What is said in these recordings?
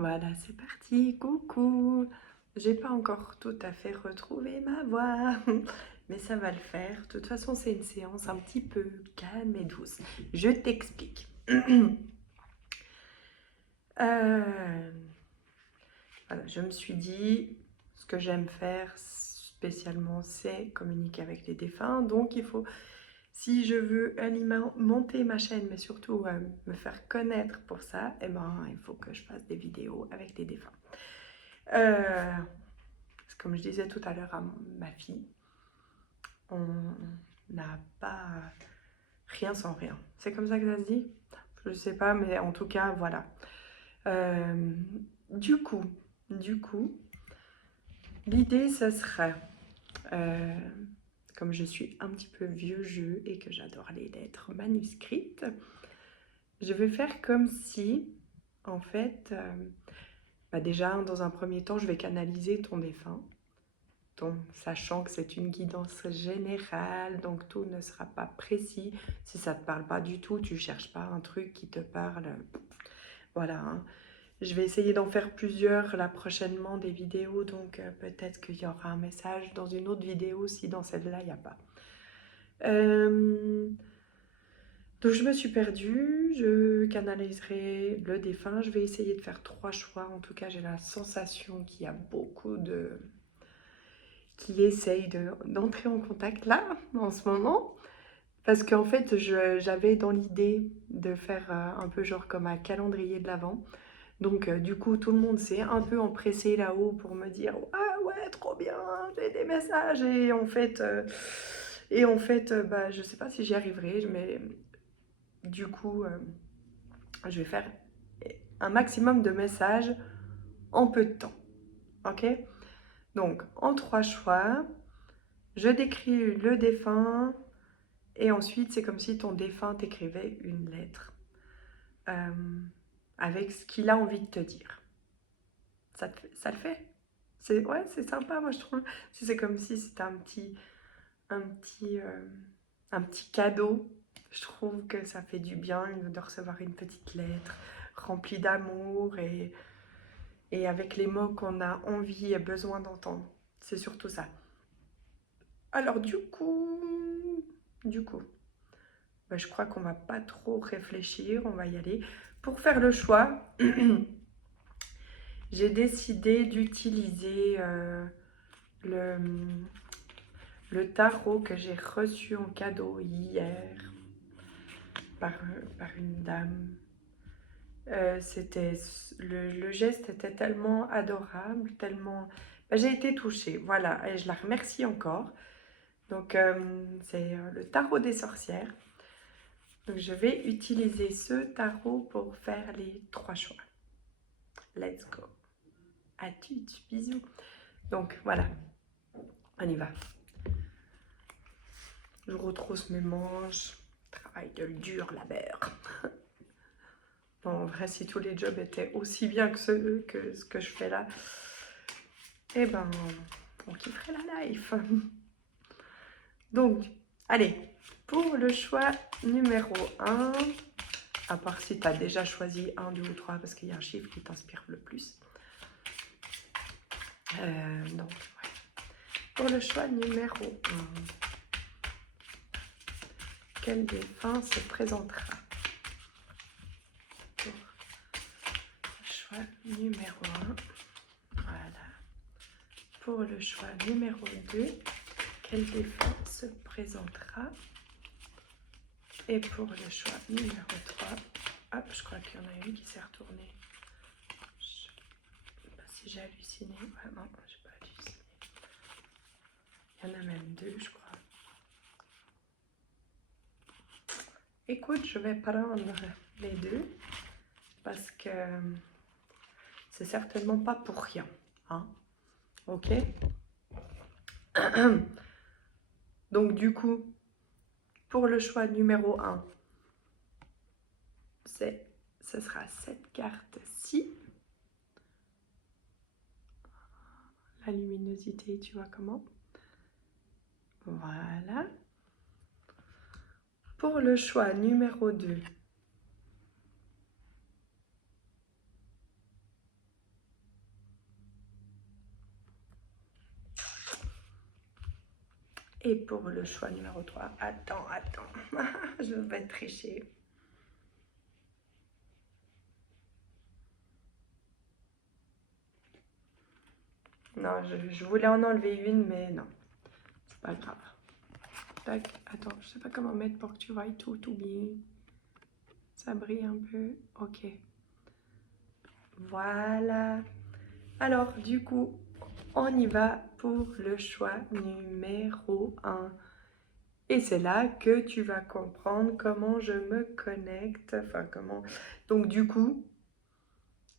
Voilà, c'est parti. Coucou. J'ai pas encore tout à fait retrouvé ma voix, mais ça va le faire. De toute façon, c'est une séance un petit peu calme et douce. Je t'explique. Euh, voilà, je me suis dit, ce que j'aime faire spécialement, c'est communiquer avec les défunts. Donc, il faut, si je veux alimenter ma chaîne, mais surtout me faire connaître pour ça, eh ben, il faut que je fasse des vidéos avec les défunts. Euh, Comme je disais tout à l'heure à ma fille, on n'a pas rien sans rien. C'est comme ça que ça se dit? Je ne sais pas, mais en tout cas, voilà. Euh, du coup, l'idée, ce serait, euh, comme je suis un petit peu vieux jeu et que j'adore les lettres manuscrites, je vais faire comme si, en fait, déjà, dans un premier temps, je vais canaliser ton défunt. Donc, sachant que c'est une guidance générale, donc tout ne sera pas précis. Si ça ne te parle pas du tout, tu ne cherches pas un truc qui te parle. Voilà, hein. Je vais essayer d'en faire plusieurs là prochainement, des vidéos, donc peut-être qu'il y aura un message dans une autre vidéo si dans celle-là, il n'y a pas. Donc je me suis perdue, je canaliserai le défunt, je vais essayer de faire 3 choix. En tout cas, j'ai la sensation qu'il y a beaucoup qui essayent d'entrer en contact là, en ce moment. Parce qu'en fait, j'avais dans l'idée de faire un peu genre comme un calendrier de l'Avent. Donc du coup, tout le monde s'est un peu empressé là-haut pour me dire «Ah ouais, trop bien, j'ai des messages!» Et je sais pas si j'y arriverai, mais du coup, je vais faire un maximum de messages en peu de temps. Ok? Donc, en 3 choix, je décris le défunt et ensuite, c'est comme si ton défunt t'écrivait une lettre avec ce qu'il a envie de te dire. Ça le fait? Ouais, c'est sympa, moi je trouve. C'est comme si c'était un petit, un petit cadeau. Je trouve que ça fait du bien de recevoir une petite lettre remplie d'amour et avec les mots qu'on a envie et besoin d'entendre. C'est surtout ça. Alors du coup, je crois qu'on va pas trop réfléchir, on va y aller. Pour faire le choix, j'ai décidé d'utiliser le, le tarot que j'ai reçu en cadeau hier par une dame. Le geste était tellement adorable, tellement... j'ai été touchée, voilà, et je la remercie encore. Donc, c'est le tarot des sorcières. Donc, je vais utiliser ce tarot pour faire les 3 choix. Let's go. À toutes, bisous. Donc, voilà, on y va. Je retrousse mes manches. Travail de dur labeur. Bon, en vrai, si tous les jobs étaient aussi bien que ce que je fais là, eh ben, on kifferait la life. Donc, allez, pour le choix numéro 1, à part si tu as déjà choisi 1, 2 ou 3, parce qu'il y a un chiffre qui t'inspire le plus. Donc, ouais. Pour le choix numéro 1, quel défunt se présentera? Pour le choix numéro 1, voilà. Pour le choix numéro 2, quel défunt se présentera? Et pour le choix numéro 3, hop, je crois qu'il y en a une qui s'est retournée. Je sais pas si j'ai halluciné. Ouais, non, j'ai pas halluciné. Il y en a même 2, je crois. Écoute, je vais prendre les 2 parce que c'est certainement pas pour rien. Hein? Ok? Donc du coup, pour le choix numéro 1, ce sera cette carte-ci. La luminosité, tu vois comment? Voilà. Pour le choix numéro 2, Et pour le choix numéro 3, attends, je vais tricher. Non, je voulais en enlever une, mais non, c'est pas grave. Tac, attends, je sais pas comment mettre pour que tu vois tout bien. Ça brille un peu, ok. Voilà. Alors, du coup, on y va pour le choix numéro 1. Et c'est là que tu vas comprendre comment je me connecte, enfin comment... Donc du coup,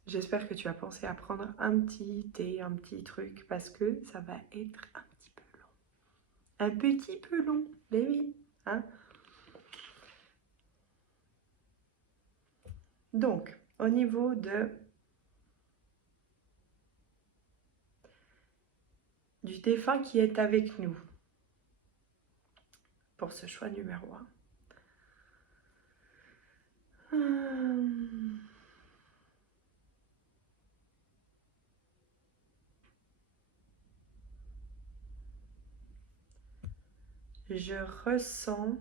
j'espère que tu as pensé à prendre un petit thé, un petit truc, parce que ça va être un petit peu long. Un petit peu long, mais oui, hein. Donc, au niveau du défunt qui est avec nous, pour ce choix numéro 1. Je ressens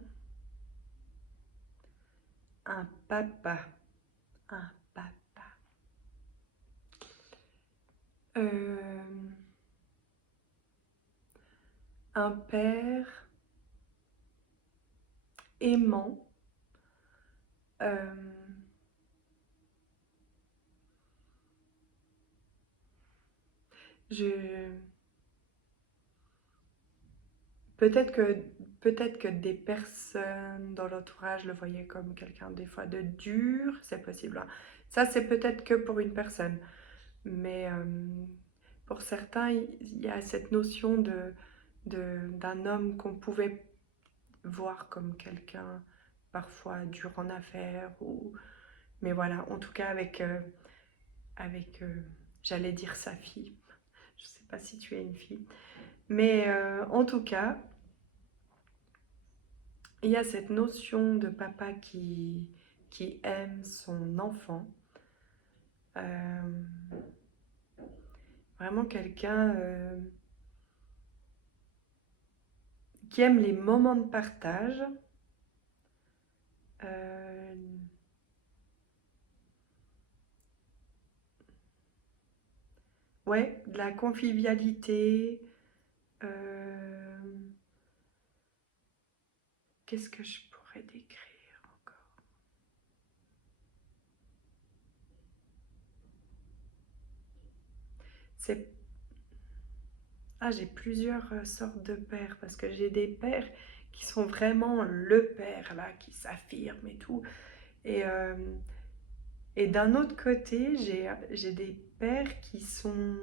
un papa. Un papa. Un père aimant. Je... Peut-être que des personnes dans l'entourage le voyaient comme quelqu'un des fois de dur, c'est possible, hein. Ça, c'est peut-être que pour une personne. Mais pour certains, il y a cette notion d'un homme qu'on pouvait voir comme quelqu'un parfois dur en affaires. Mais voilà, en tout cas avec j'allais dire sa fille. Je ne sais pas si tu es une fille. Mais en tout cas, il y a cette notion de papa qui aime son enfant. Vraiment quelqu'un qui aime les moments de partage. Ouais, de la convivialité. Qu'est-ce que je pourrais décrire encore? C'est... Ah, j'ai plusieurs sortes de pères, parce que j'ai des pères qui sont vraiment le père, là, qui s'affirme et tout. Et, euh, et d'un autre côté, j'ai des pères qui sont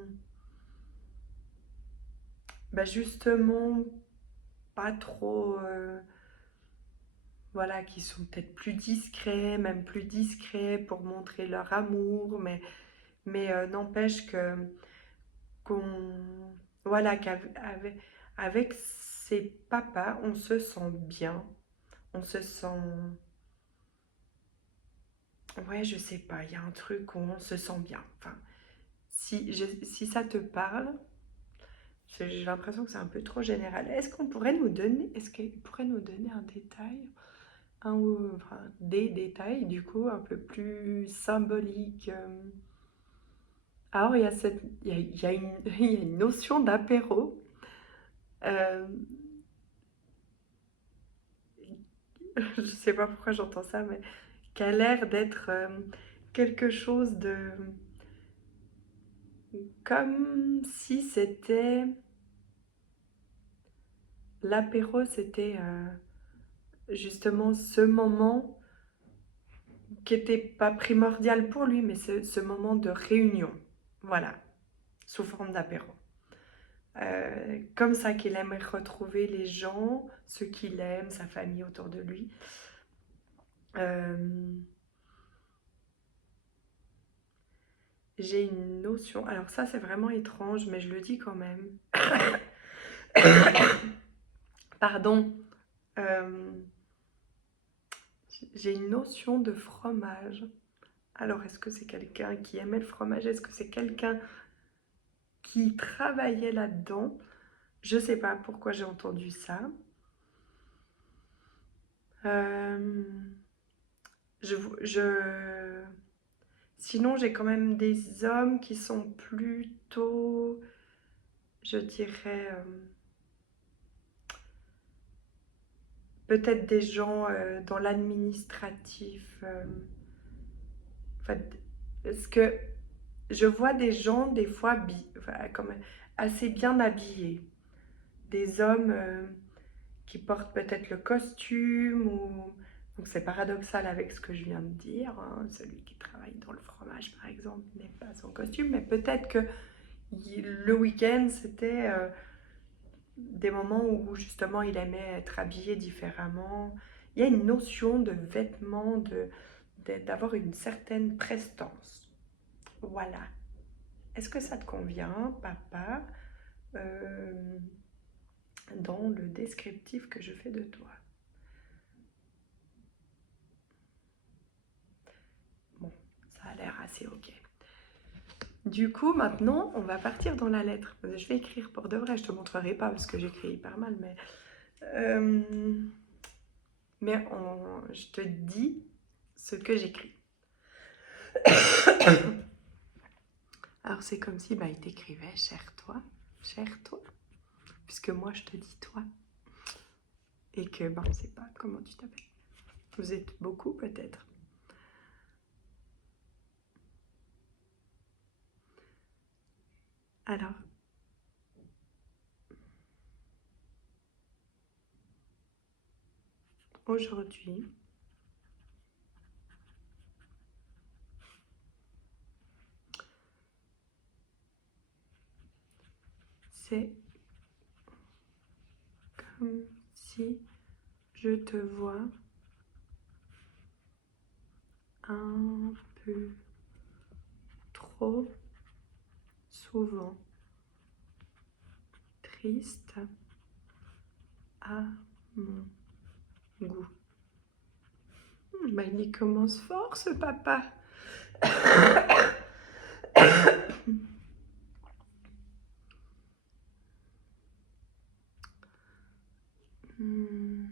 bah, justement pas trop... voilà, qui sont peut-être plus discrets, même plus discrets pour montrer leur amour, mais n'empêche que qu'on voilà avec ses papas, on se sent bien, on se sent ouais, je sais pas, il y a un truc où on se sent bien. Enfin, si ça te parle, j'ai l'impression que c'est un peu trop général. Est-ce qu'il pourrait nous donner un détail, enfin, des détails du coup un peu plus symboliques? Alors il y a une, il y a une notion d'apéro. euh, je sais pas pourquoi j'entends ça, mais qui a l'air d'être quelque chose de... Comme si c'était... L'apéro, c'était justement ce moment qui n'était pas primordial pour lui, mais ce moment de réunion. Voilà, sous forme d'apéro. Comme ça qu'il aimerait retrouver les gens, ceux qu'il aime, sa famille autour de lui. J'ai une notion, alors ça c'est vraiment étrange, mais je le dis quand même. Pardon. Euh, j'ai une notion de fromage. Alors, est-ce que c'est quelqu'un qui aimait le fromage? Est-ce que c'est quelqu'un qui travaillait là-dedans? Je sais pas pourquoi j'ai entendu ça. Je... Sinon, j'ai quand même des hommes qui sont plutôt, je dirais, peut-être des gens dans l'administratif. En fait, parce que je vois des gens, des fois, enfin, comme assez bien habillés. Des hommes qui portent peut-être le costume ou... Donc c'est paradoxal avec ce que je viens de dire, hein. Celui qui travaille dans le fromage par exemple n'est pas en costume, mais peut-être que le week-end c'était des moments où justement il aimait être habillé différemment. Il y a une notion de vêtements, d'avoir une certaine prestance. Voilà. Est-ce que ça te convient, papa, euh, dans le descriptif que je fais de toi? Bon, ça a l'air assez ok. Du coup, maintenant, on va partir dans la lettre. Je vais écrire pour de vrai, je te montrerai pas parce que j'écris hyper mal, je te dis ce que j'écris. Alors, c'est comme si il t'écrivait cher toi, puisque moi je te dis toi, et que on ne sait pas comment tu t'appelles. Vous êtes beaucoup peut-être. Alors, aujourd'hui, c'est comme si je te vois un peu trop souvent triste à mon goût. Il commence fort ce papa. Hmm.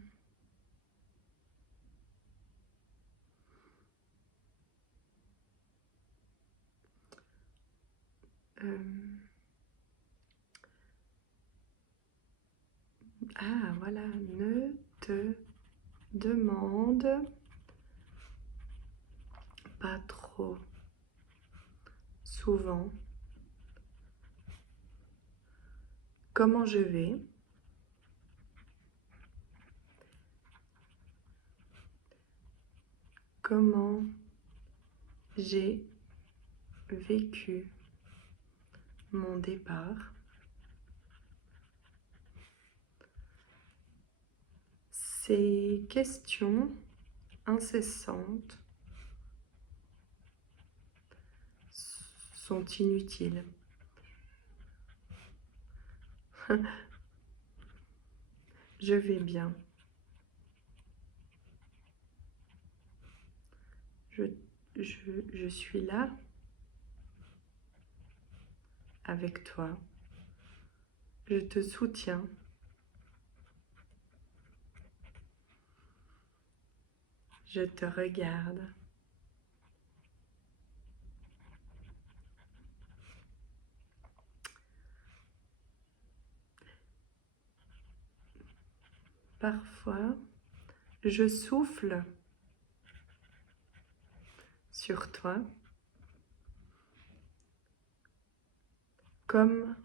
Ah voilà, ne te demande pas trop souvent comment je vais, comment j'ai vécu mon départ. Ces questions incessantes sont inutiles. Je vais bien. Je suis là avec toi. Je te soutiens. Je te regarde. Parfois, je souffle sur toi comme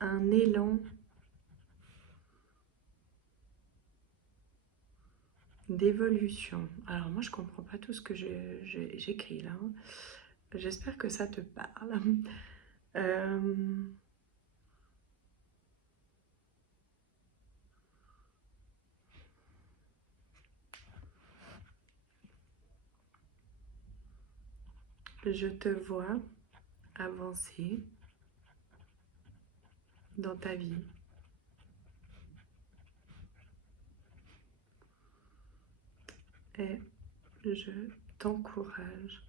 un élan d'évolution. Alors moi, je comprends pas tout ce que j'écris là. J'espère que ça te parle. Je te vois avancer dans ta vie. Et je t'encourage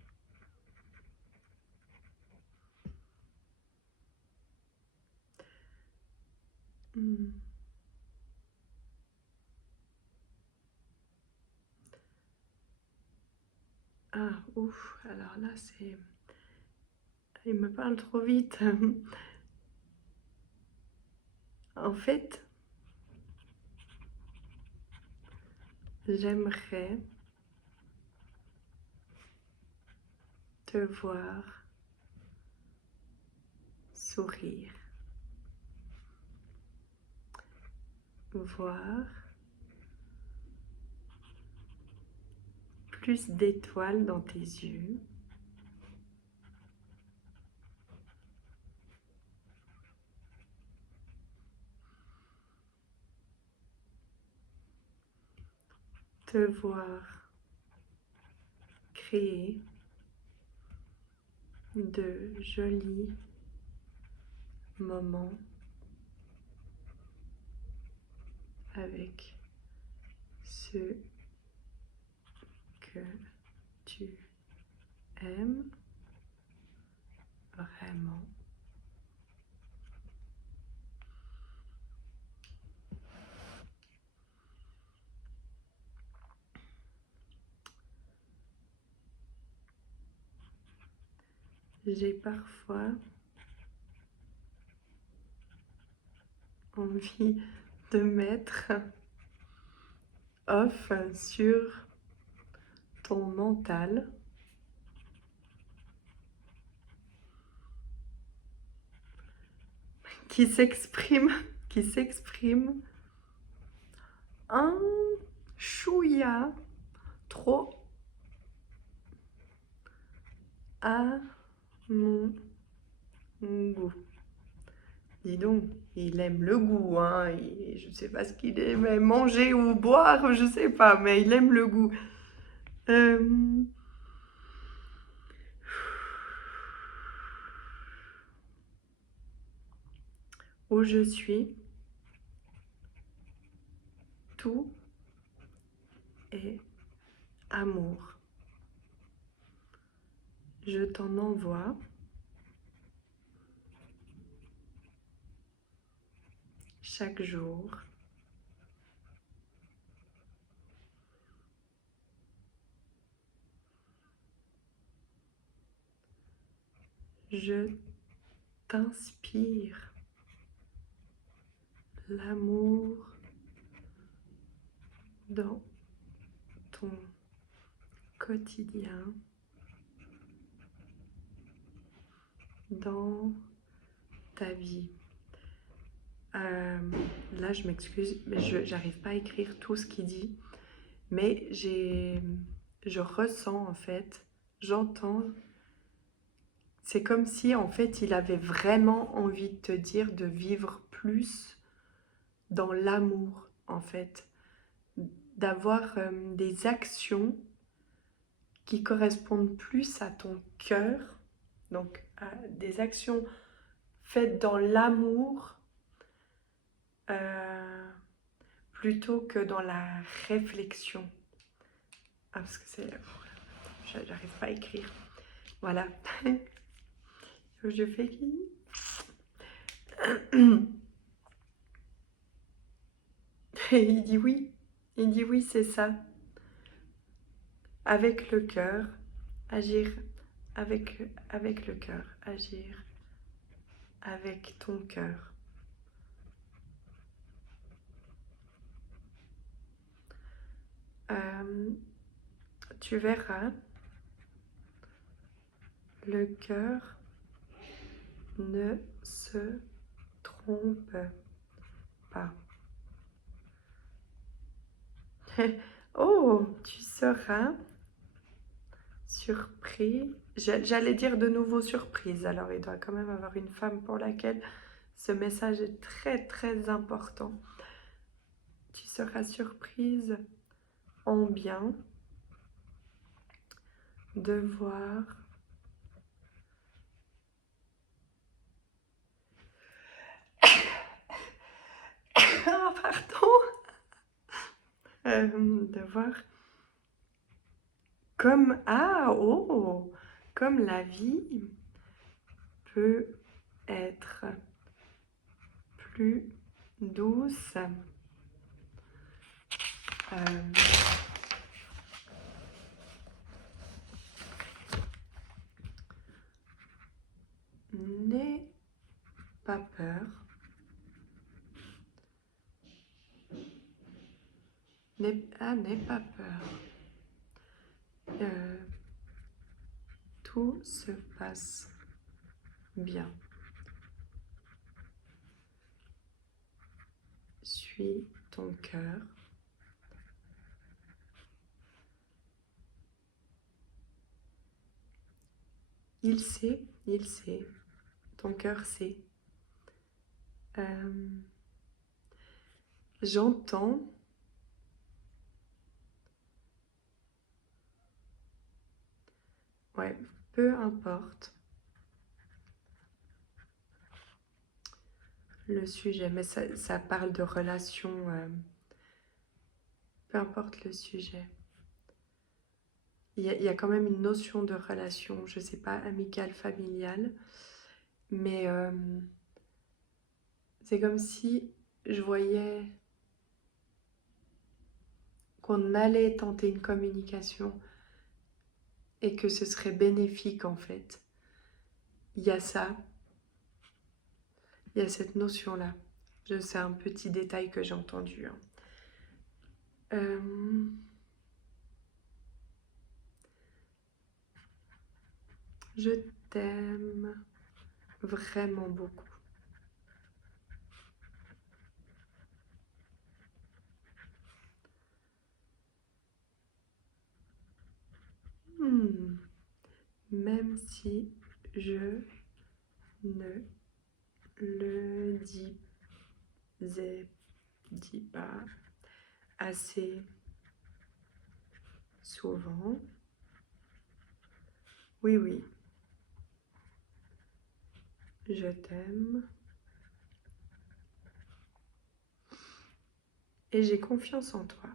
Hmm. Ah, ouf, alors là, c'est... Il me parle trop vite. En fait, j'aimerais te voir sourire, voir plus d'étoiles dans tes yeux, te voir créer de jolis moments avec ceux que tu aimes vraiment. J'ai parfois envie de mettre off sur ton mental qui s'exprime, qui s'exprime un chouïa trop à mon goût. Dis donc, il aime le goût, hein. Je ne sais pas ce qu'il aime manger ou boire, je sais pas, mais il aime le goût. Où je suis, tout est amour. Je t'en envoie chaque jour. Je t'inspire l'amour dans ton quotidien, dans ta vie. Là, je m'excuse, mais je n'arrive pas à écrire tout ce qu'il dit, mais je ressens en fait, j'entends. C'est comme si en fait il avait vraiment envie de te dire de vivre plus dans l'amour en fait, d'avoir des actions qui correspondent plus à ton cœur, donc à des actions faites dans l'amour plutôt que dans la réflexion. Ah, parce que c'est... J'arrive pas à écrire. Voilà. Je fais qui? Et il dit oui. Il dit oui, c'est ça. Avec le cœur, agir avec le cœur, agir avec ton cœur. Tu verras, le cœur ne se trompe pas. Oh, tu seras surpris. J'allais dire de nouveau surprise, alors il doit quand même avoir une femme pour laquelle ce message est très très important. Tu seras surprise en bien de voir ah, pardon, de voir comme comme la vie peut être plus douce. N'aie pas peur. N'aie pas peur. Tout se passe bien. Suis ton cœur. Il sait, ton cœur sait. J'entends. Ouais, peu importe le sujet, mais ça parle de relation, peu importe le sujet. Il y a quand même une notion de relation, je sais pas, amicale, familiale, mais c'est comme si je voyais qu'on allait tenter une communication et que ce serait bénéfique en fait. Il y a ça, il y a cette notion-là. C'est un petit détail que j'ai entendu. Je t'aime vraiment beaucoup. Même si je ne le dis pas assez souvent. Oui, oui, je t'aime. Et j'ai confiance en toi.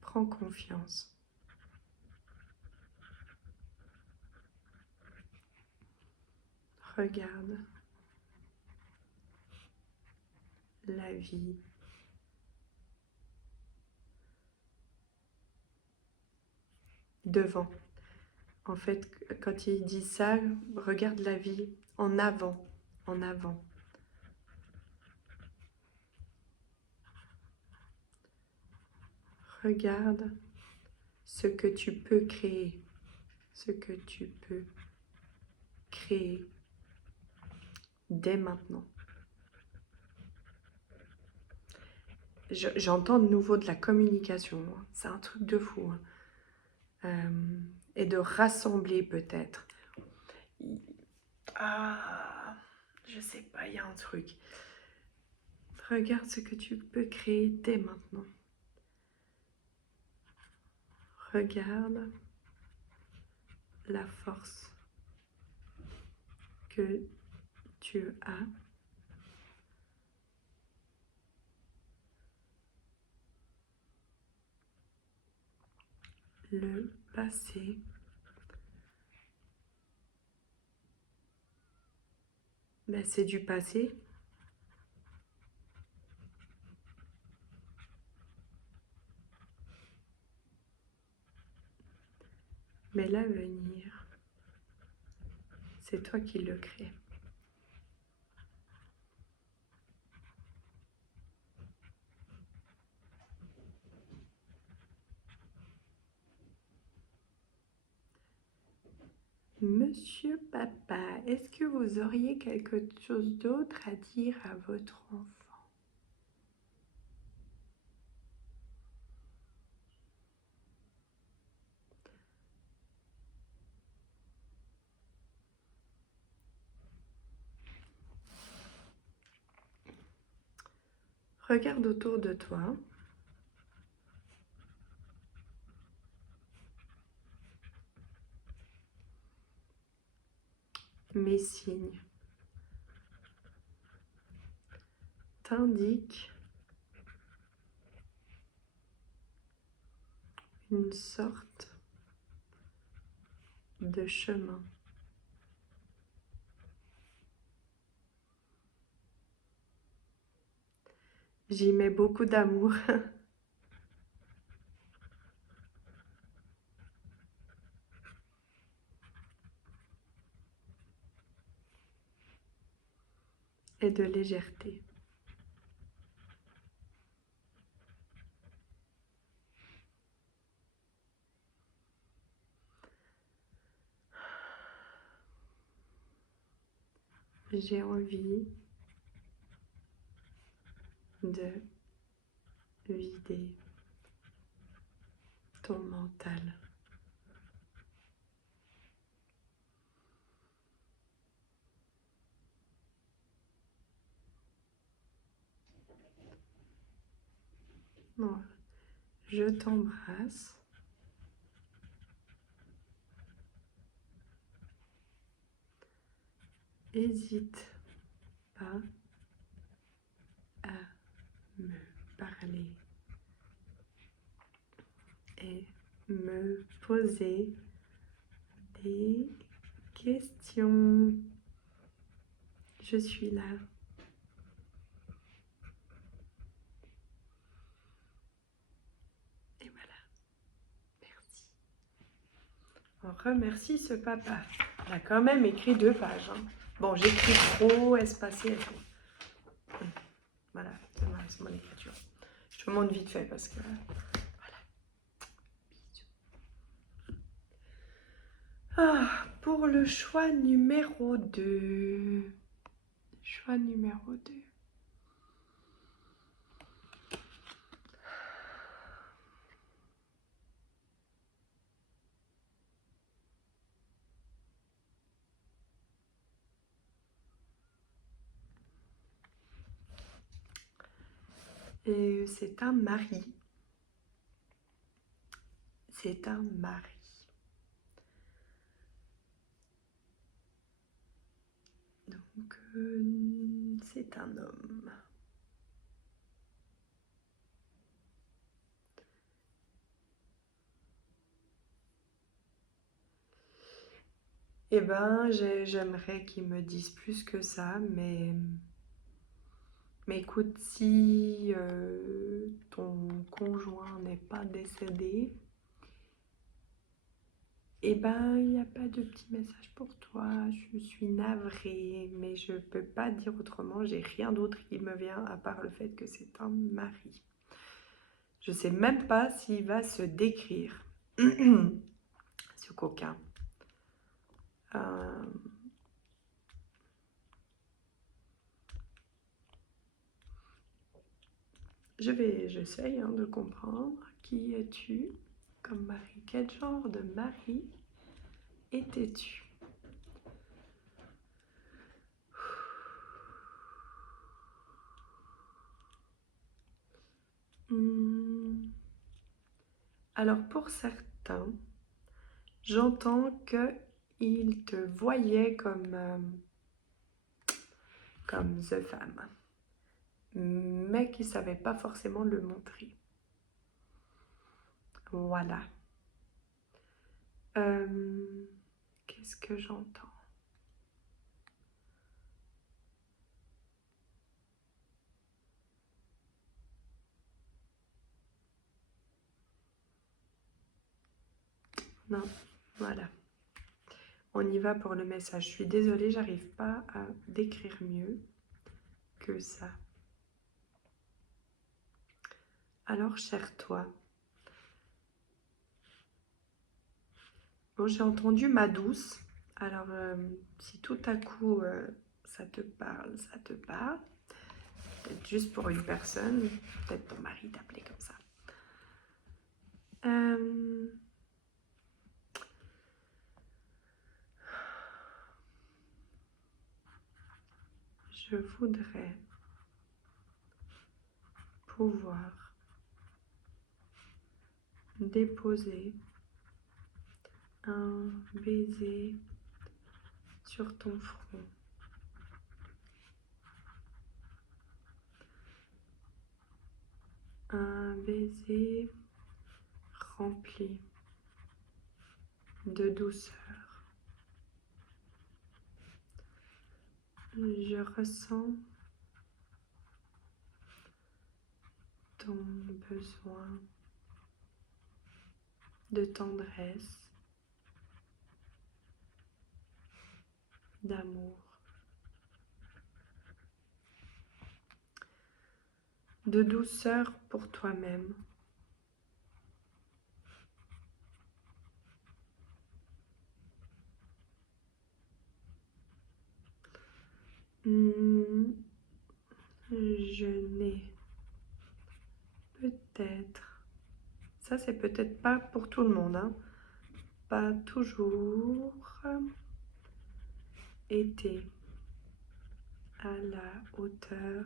Prends confiance. Regarde la vie devant. En fait, quand il dit ça, regarde la vie en avant, en avant. Regarde ce que tu peux créer, ce que tu peux créer dès maintenant. J'entends de nouveau de la communication, c'est un truc de fou. Et de rassembler peut-être. Ah, je sais pas, il y a un truc. Regarde ce que tu peux créer dès maintenant. Regarde la force que tu as. Le passé. Ben, c'est du passé. Mais l'avenir, c'est toi qui le crée. Monsieur Papa, est-ce que vous auriez quelque chose d'autre à dire à votre enfant? Regarde autour de toi. Mes signes. t'indique une sorte de chemin. J'y mets beaucoup d'amour. Et de légèreté. J'ai envie de vider ton mental. Non, je t'embrasse. Hésite pas à me parler et me poser des questions. Je suis là. Et voilà. Merci. On remercie ce papa. Il a quand même écrit 2 pages. Hein. Bon, j'écris trop espacé et tout. Voilà, c'est mon écriture. Je te montre vite fait parce que... Voilà. Bisous. Ah, pour le choix numéro 2. Choix numéro 2. Et c'est un mari. C'est un mari. Donc, c'est un homme. Eh ben, j'aimerais qu'il me dise plus que ça, mais écoute, si ton conjoint n'est pas décédé, eh ben, il n'y a pas de petit message pour toi. Je suis navrée, mais je peux pas dire autrement. J'ai rien d'autre qui me vient à part le fait que c'est un mari. Je sais même pas s'il va se décrire, ce coquin. J'essaye de comprendre. Qui es-tu comme mari? Quel genre de mari étais-tu? Alors pour certains, j'entends qu'ils te voyaient comme the femme, mais qu'ils ne savaient pas forcément le montrer. Voilà. Qu'est-ce que j'entends? Non, voilà. On y va pour le message. Je suis désolée, j'arrive pas à décrire mieux que ça. Alors, cher toi, bon, j'ai entendu ma douce. Alors, si tout à coup ça te parle, ça te parle. Peut-être juste pour une personne, peut-être ton mari t'appelait comme ça. Je voudrais pouvoir déposer un baiser sur ton front. Un baiser rempli de douceur. Je ressens ton besoin de tendresse, d'amour, de douceur pour toi-même. Je n'ai peut-être, ça c'est peut-être pas pour tout le monde, hein, pas toujours été à la hauteur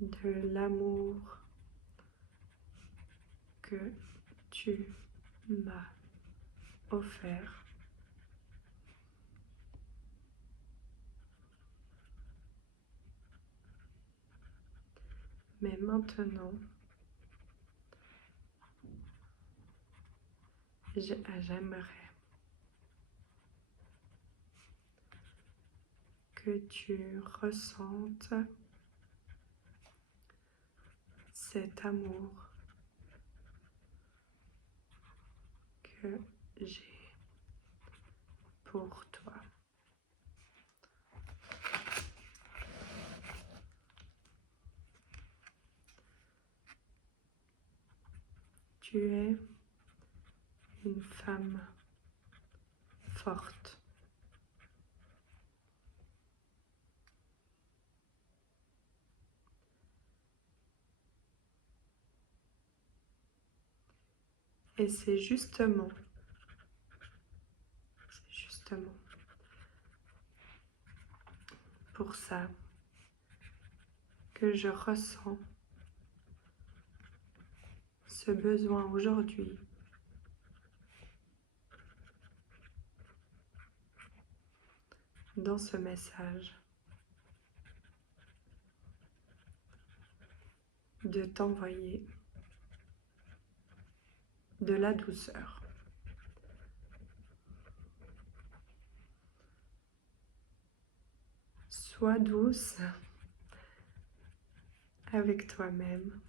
de l'amour que tu m'as offert. Mais maintenant, j'aimerais que tu ressentes cet amour que j'ai pour toi. Tu es une femme forte. Et c'est justement pour ça que je ressens ce besoin aujourd'hui dans ce message de t'envoyer de la douceur. Sois douce avec toi-même,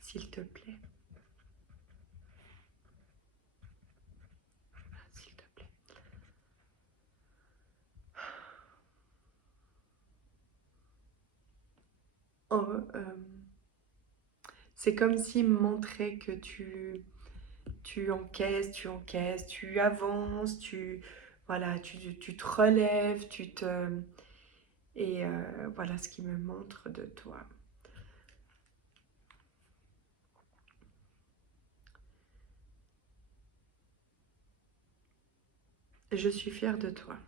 s'il te plaît. S'il te plaît. Oh, c'est comme s'il me montrait que tu encaisses, tu avances, voilà, tu te relèves, et voilà ce qu'il me montre de toi. Je suis fière de toi.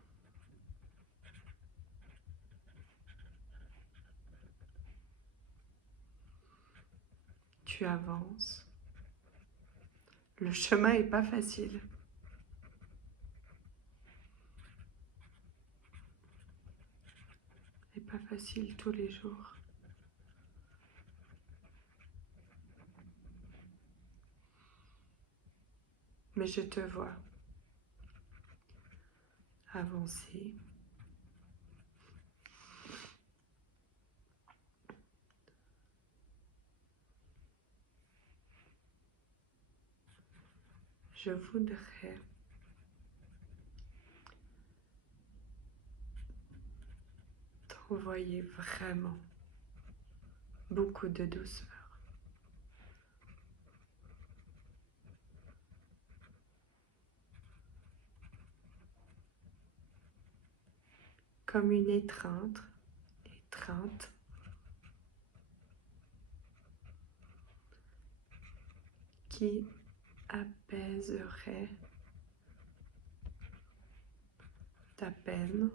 Tu avances. Le chemin n'est pas facile. Il n'est pas facile tous les jours. Mais je te vois avancer. Je voudrais t'envoyer vraiment beaucoup de douceur. Comme une étreinte qui apaiserait ta peine,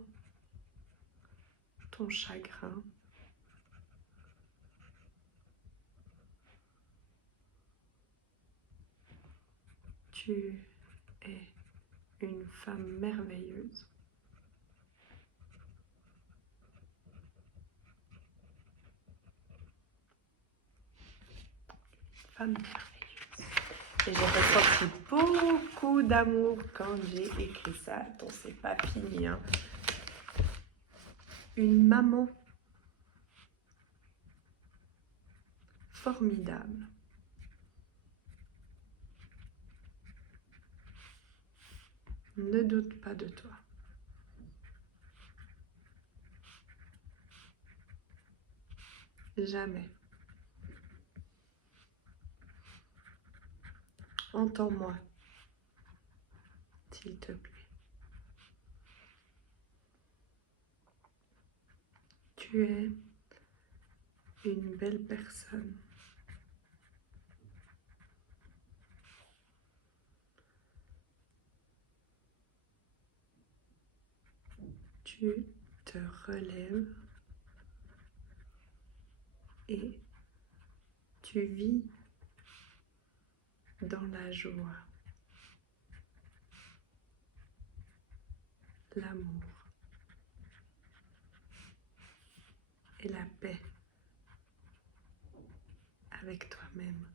ton chagrin. Tu es une femme merveilleuse. femme merveilleuse. Et j'ai ressenti beaucoup d'amour quand j'ai écrit ça. Attends, c'est pas fini, hein. Une maman formidable. Ne doute pas de toi. Jamais. Entends-moi, s'il te plaît. Tu es une belle personne. Tu te relèves et tu vis dans la joie, l'amour et la paix avec toi-même.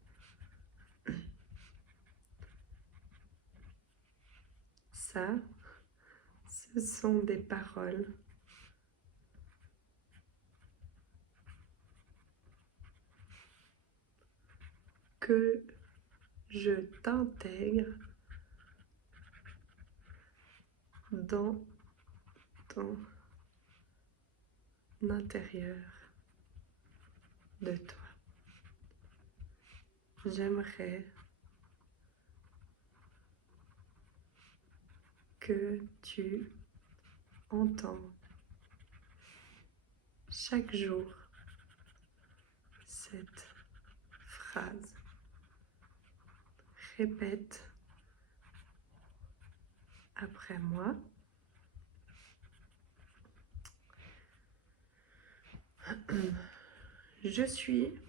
Ça, ce sont des paroles que je t'intègre dans ton intérieur de toi. J'aimerais que tu entends chaque jour cette phrase. Répète après moi. Je suis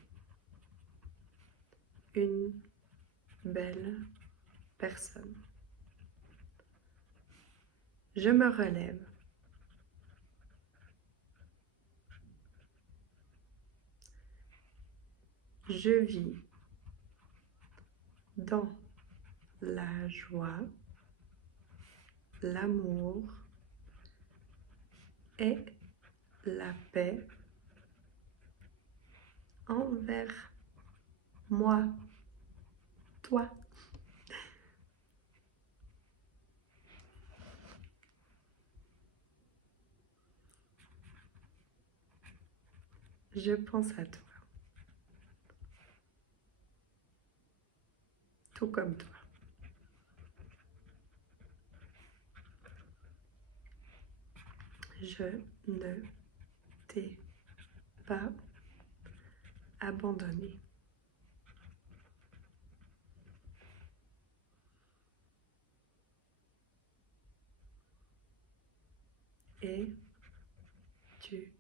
une belle personne. Je me relève. Je vis dans la joie, l'amour et la paix envers moi, toi. Je pense à toi, tout comme toi. Je ne t'ai pas abandonné. Et tu...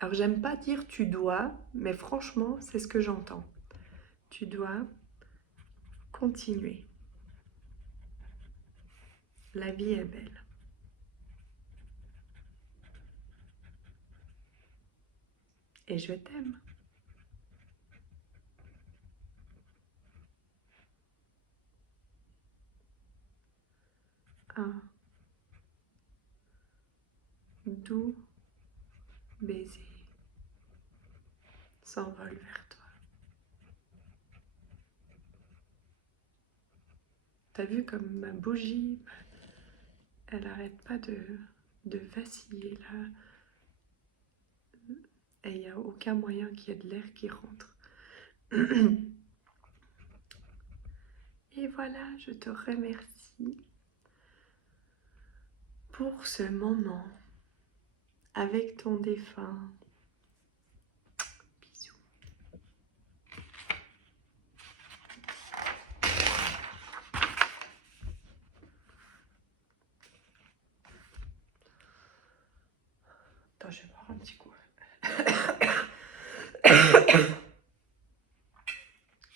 Alors, j'aime pas dire tu dois, mais franchement, c'est ce que j'entends. Tu dois continuer. La vie est belle. Et je t'aime. Un doux baiser s'envole vers toi. T'as vu comme ma bougie, elle arrête pas de vaciller là. Et il n'y a aucun moyen qu'il y ait de l'air qui rentre. Et voilà, je te remercie pour ce moment avec ton défunt. Bisous. Attends, je vais boire un petit coup.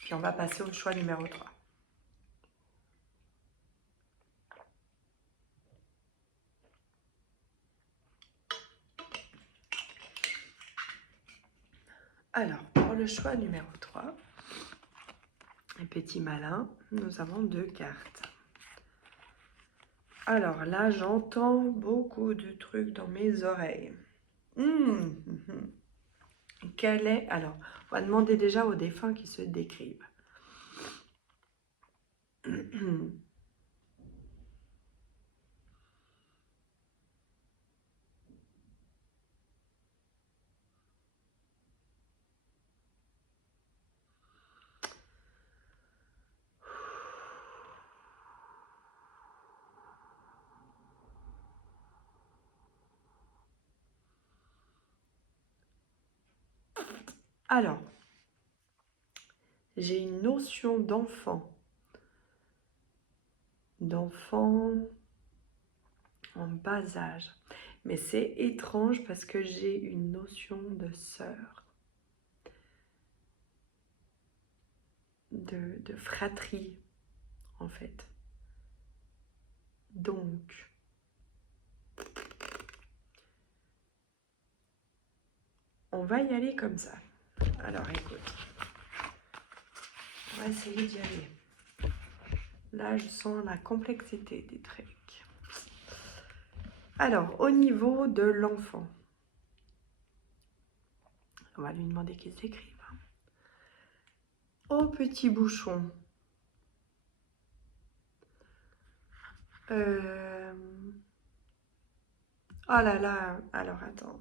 Puis on va passer au choix numéro 3. Alors, pour Dans le choix numéro 3, un petit malin, nous avons 2 cartes. Alors là, j'entends beaucoup de trucs dans mes oreilles. Quel est... Alors, on va demander déjà aux défunts qui se décrivent. Alors, j'ai une notion d'enfant. D'enfant en bas âge. Mais c'est étrange parce que j'ai une notion de sœur. De fratrie, en fait. Donc, on va y aller comme ça. Alors, écoute. On va essayer d'y aller. Là, je sens la complexité des trucs. Alors, au niveau de l'enfant, on va lui demander qu'il s'écrive. Au petit bouchon. Oh là là, alors attends.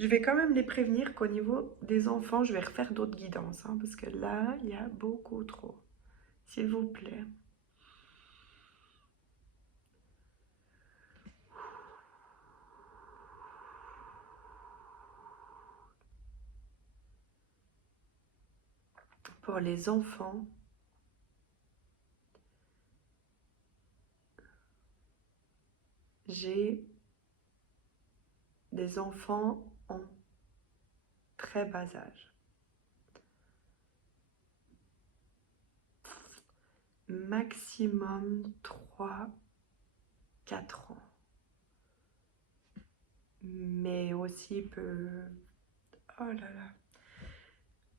Je vais quand même les prévenir qu'au niveau des enfants, je vais refaire d'autres guidances. Hein, parce que là, il y a beaucoup trop. S'il vous plaît. Pour les enfants, j'ai des enfants en très bas âge. Maximum 3-4 ans. Mais aussi peu... Oh là là.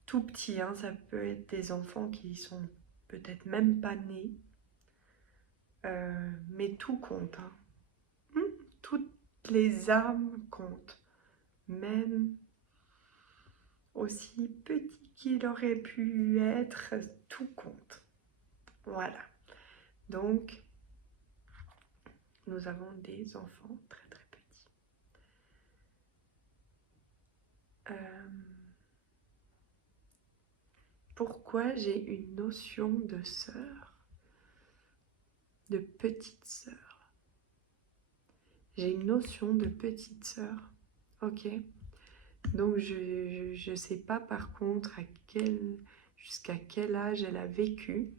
Tout petit, hein, ça peut être des enfants qui sont peut-être même pas nés. Mais tout compte. Hein. Toutes les âmes comptent. Même aussi petit qu'il aurait pu être, tout compte. Voilà. Donc, nous avons des enfants très très petits. Pourquoi j'ai une notion de sœur, de petite sœur? J'ai une notion de petite sœur, ok? Donc je sais pas par contre jusqu'à quel âge elle a vécu,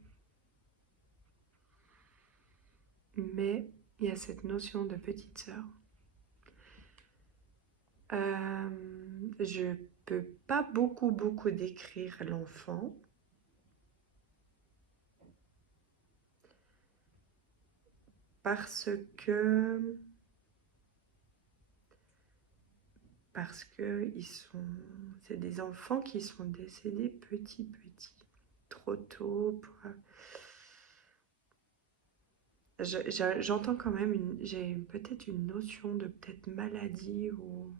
mais il y a cette notion de petite sœur. Je peux pas beaucoup décrire l'enfant. Parce que c'est des enfants qui sont décédés petits, trop tôt. J'entends quand même, j'ai peut-être une notion de peut-être maladie ou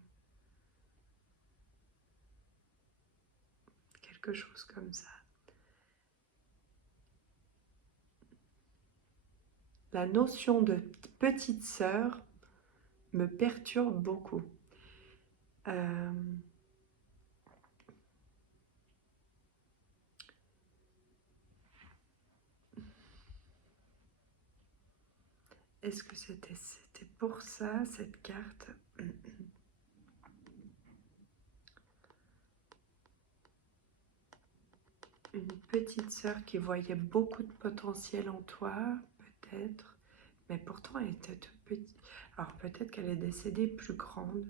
quelque chose comme ça. La notion de petite sœur me perturbe beaucoup. Est-ce que c'était pour ça, cette carte? Une petite sœur qui voyait beaucoup de potentiel en toi, peut-être. Mais pourtant, elle était toute petite. Alors, peut-être qu'elle est décédée plus grande.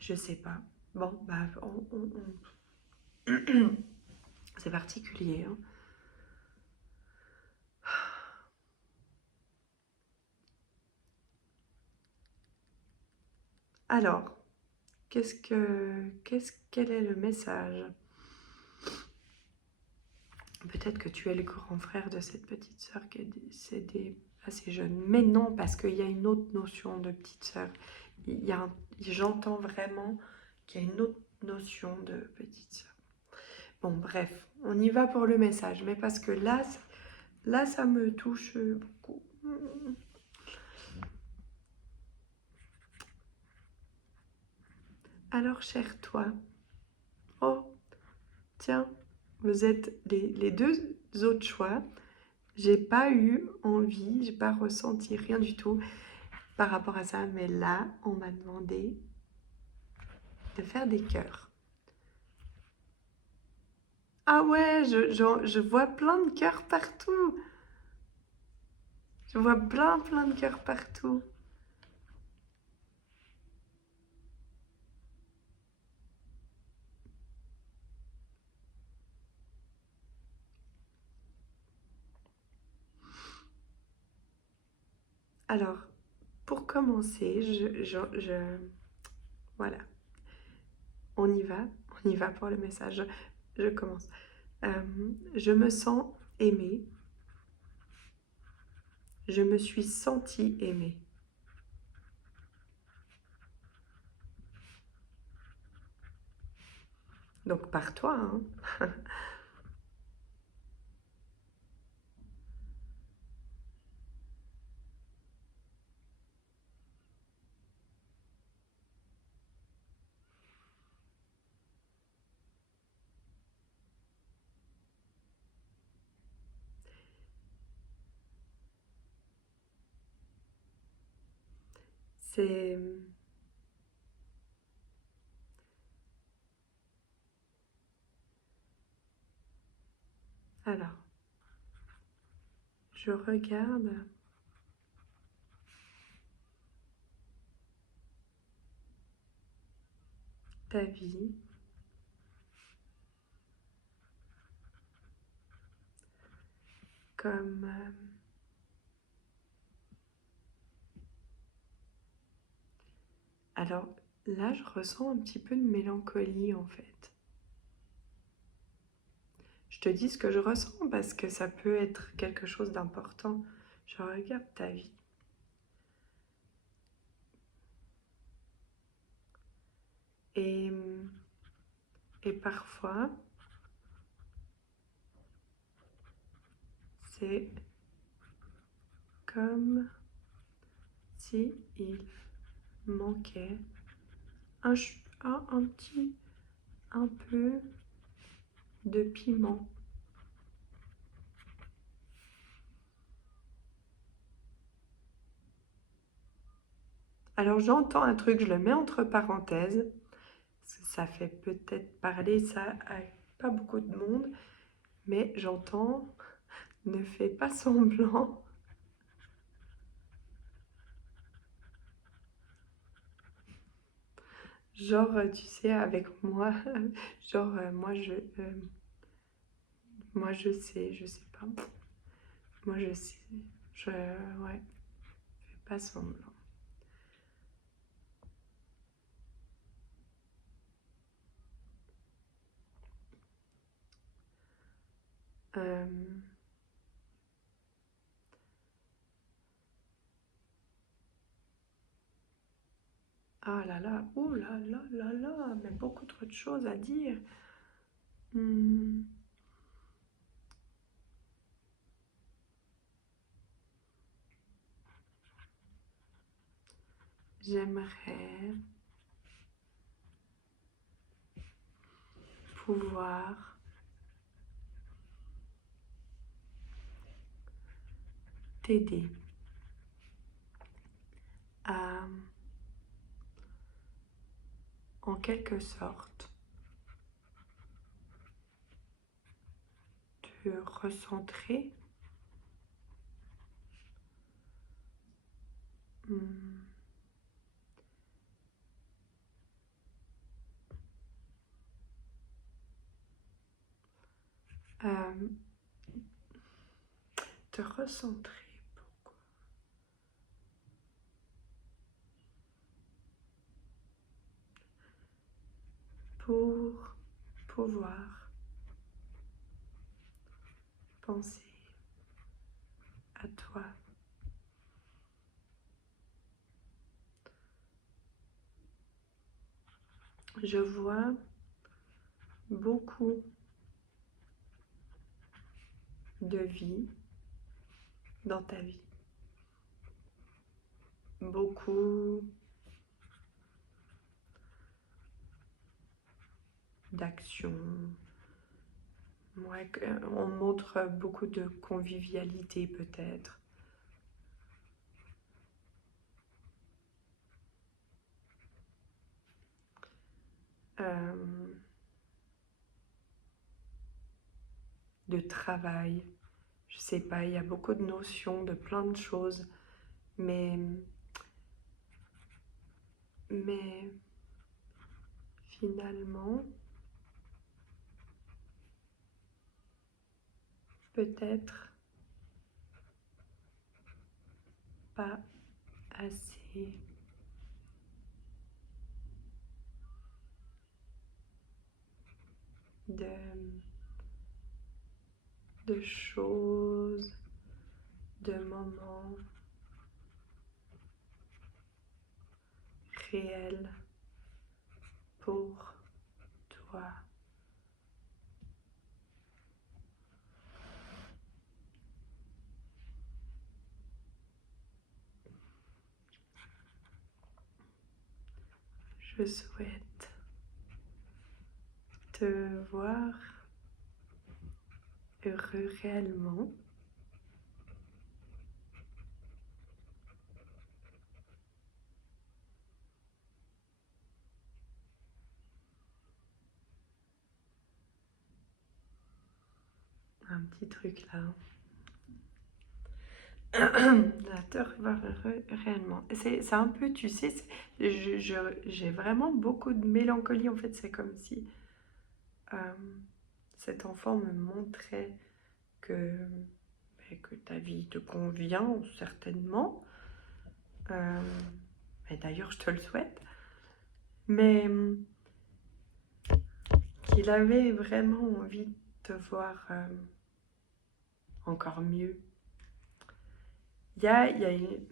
Je sais pas. Bon, bah, c'est particulier. Hein. Alors, quel est le message? Peut-être que tu es le grand frère de cette petite sœur qui est décédée assez jeune. Mais non, parce qu'il y a une autre notion de petite sœur. J'entends vraiment qu'il y a une autre notion de petite sœur. Bon, bref, on y va pour le message. Mais parce que là ça me touche beaucoup. Alors, cher toi, oh, tiens, vous êtes les deux autres choix. J'ai pas eu envie, j'ai pas ressenti rien du tout par rapport à ça, mais là, on m'a demandé de faire des cœurs. Ah ouais, je vois plein de cœurs partout. Je vois plein de cœurs partout. Alors, pour commencer, voilà, on y va pour le message. Je commence. Je me sens aimée. Je me suis sentie aimée. Donc par toi, hein. C'est... Alors, je regarde ta vie comme... Alors là, je ressens un petit peu de mélancolie en fait. Je te dis ce que je ressens parce que ça peut être quelque chose d'important. Je regarde ta vie. Et, et parfois, c'est comme si il manquait un petit, un peu de piment. Alors j'entends un truc, je le mets entre parenthèses. Ça fait peut-être parler ça à pas beaucoup de monde, mais j'entends ne fais pas semblant. Genre, tu sais, avec moi, genre, moi je sais pas. Moi je sais, ouais, fais pas semblant. Euh, ah là là, ouh là, mais beaucoup trop de choses à dire. Hmm, j'aimerais pouvoir t'aider à, en quelque sorte, te recentrer. Hmm, euh, te recentrer. Pourquoi? pour pouvoir penser à toi. Je vois beaucoup de vie dans ta vie. Beaucoup d'actions. Ouais, on montre beaucoup de convivialité peut-être. De travail. Je sais pas, il y a beaucoup de notions de plein de choses, mais finalement, peut-être pas assez de choses, de moments réels pour toi. Je souhaite te voir heureux réellement. Un petit truc là. Te revoir heureux réellement. C'est un peu, tu sais, j'ai vraiment beaucoup de mélancolie en fait. C'est comme si cet enfant me montrait que, que ta vie te convient certainement. Et d'ailleurs, je te le souhaite. Mais qu'il avait vraiment envie de te voir encore mieux. Il y a une...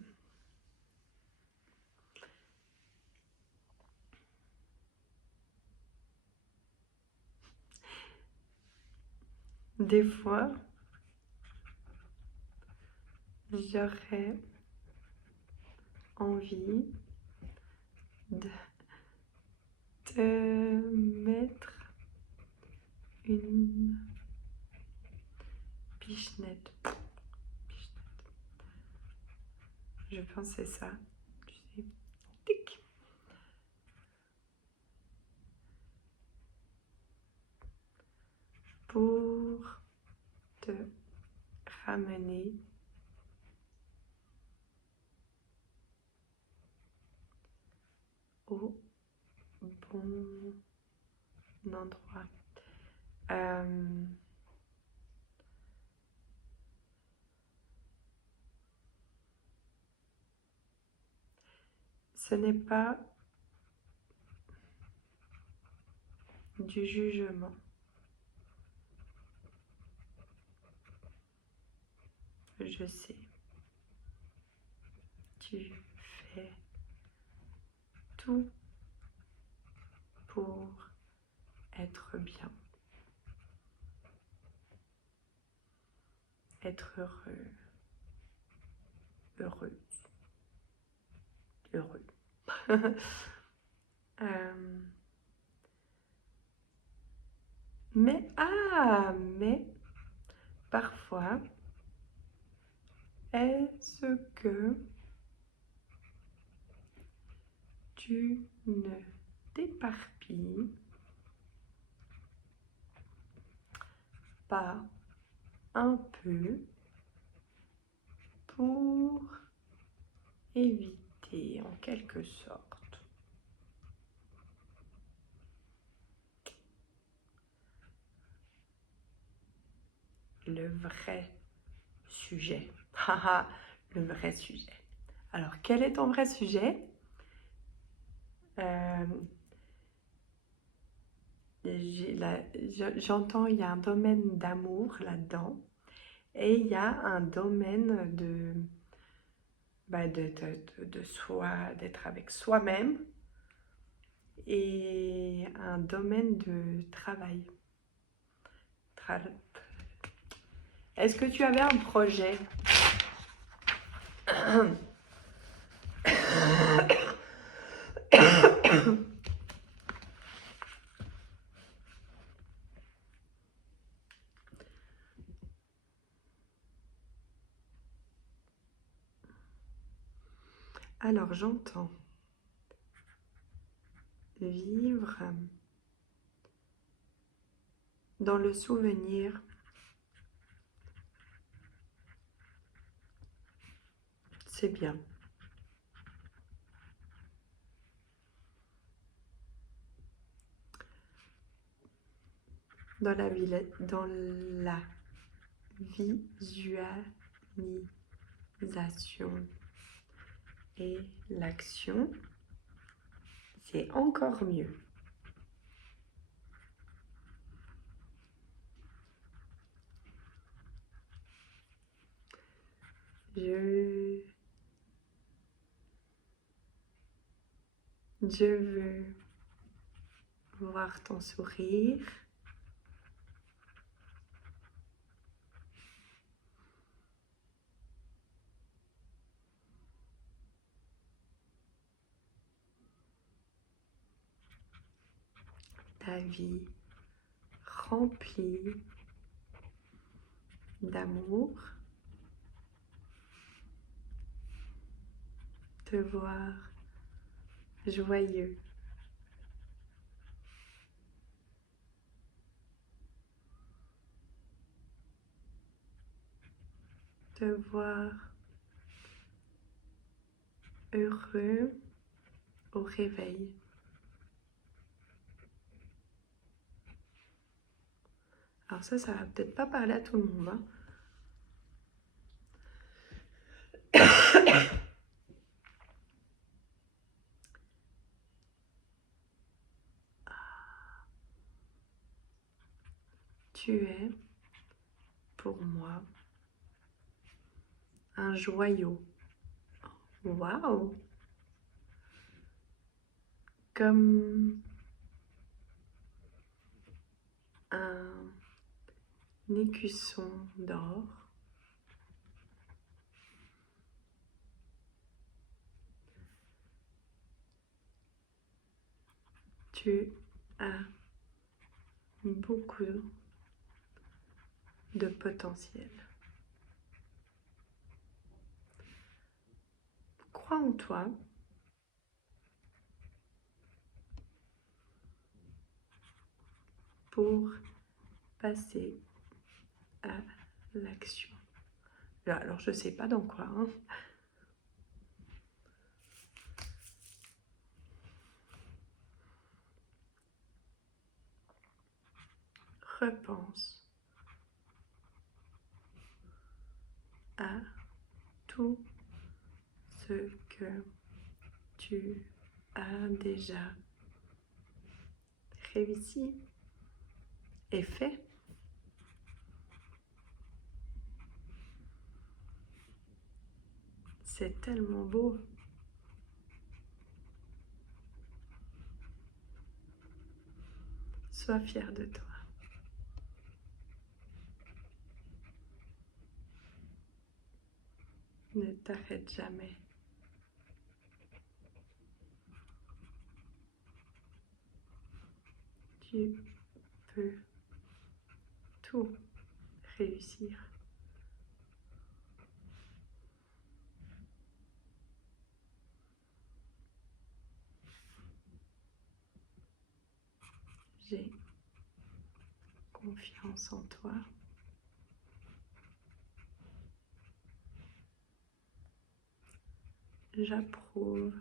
Des fois, j'aurais envie de te mettre une pichenette. Je pensais ça, tu sais. Tic. Pour te ramener au bon endroit. Ce n'est pas du jugement. Je sais. Tu fais tout pour être bien. Être heureux. Heureuse. Heureux. Mais parfois, est-ce que tu ne t'éparpilles pas un peu pour éviter en quelque sorte le vrai sujet? Haha, le vrai sujet. Alors, quel est ton vrai sujet? j'entends, il y a un domaine d'amour là-dedans et il y a un domaine de soi, d'être avec soi-même et un domaine de travail. Est-ce que tu avais un projet? Alors j'entends vivre dans le souvenir. C'est bien. Dans la visualisation et l'action, c'est encore mieux. Je veux voir ton sourire. Ta vie remplie d'amour. Te voir joyeux. Te voir heureux au réveil. Alors ça va peut-être pas parler à tout le monde, hein. Tu es, pour moi, un joyau. Waouh! Comme un écusson d'or. Tu as beaucoup de potentiel. Crois en toi. Pour passer à l'action. Alors, je sais pas dans quoi, hein. Repense à tout ce que tu as déjà réussi et fait. C'est tellement beau. Sois fier de toi. Ne t'arrête jamais. Tu peux tout réussir. J'ai confiance en toi. J'approuve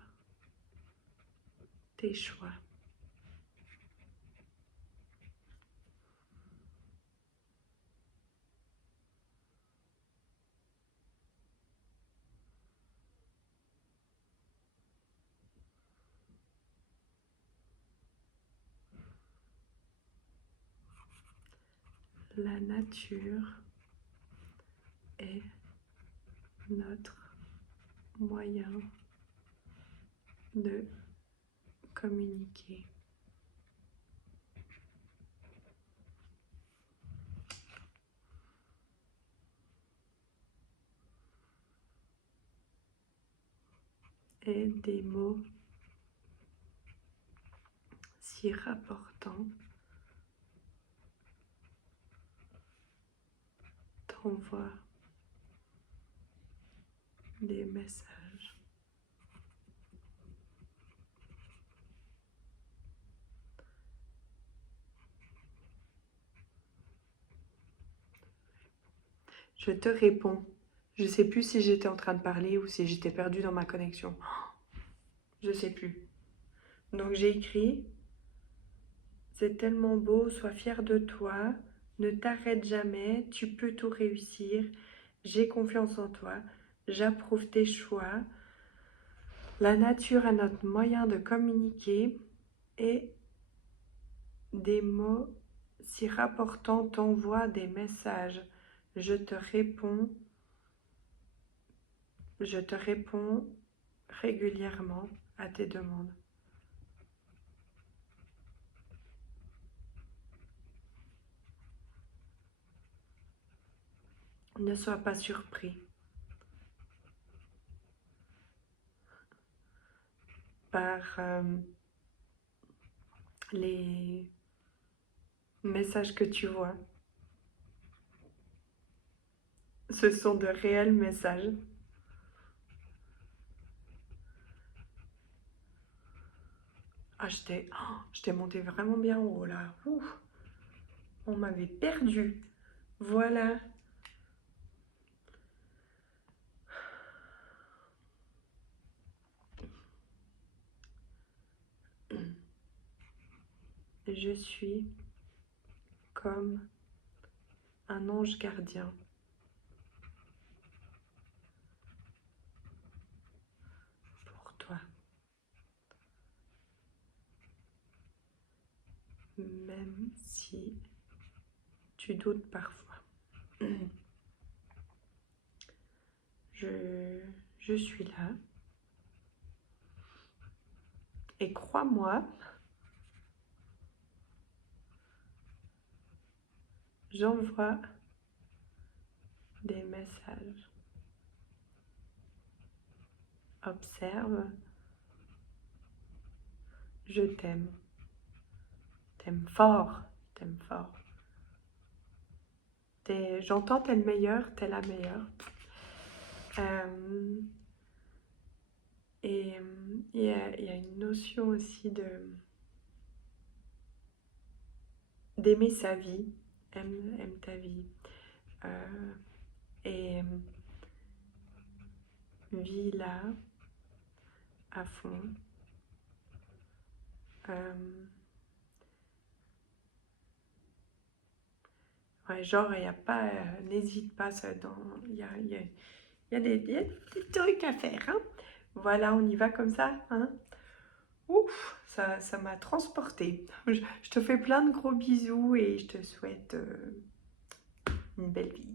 tes choix. la nature est notre moyen de communiquer. Et des mots s'y rapportant t'envoient des messages. Je te réponds. Je ne sais plus si j'étais en train de parler ou si j'étais perdue dans ma connexion. Je ne sais plus. Donc j'ai écrit: c'est tellement beau, sois fier de toi, ne t'arrête jamais, tu peux tout réussir, j'ai confiance en toi, j'approuve tes choix, la nature est notre moyen de communiquer et des mots s'y rapportant t'envoient des messages. Je te réponds régulièrement à tes demandes. Ne sois pas surpris par les messages que tu vois. Ce sont de réels messages. Ah, j'étais montée vraiment bien en haut là. Ouf, on m'avait perdu. Voilà. Je suis comme un ange gardien pour toi. Même si tu doutes parfois. Je suis là. Et crois-moi, j'envoie des messages. Observe. Je t'aime. T'aimes fort. T'aimes fort. J'entends t'es le meilleur, t'es la meilleure. Et il y a une notion aussi d'aimer sa vie. Aime ta vie. Et vis là à fond. Ouais, genre, il n'y a pas, n'hésite pas, il y a des petits trucs à faire. Hein. Voilà, on y va comme ça. Hein. Ouf, ça m'a transportée. Je te fais plein de gros bisous et je te souhaite une belle vie.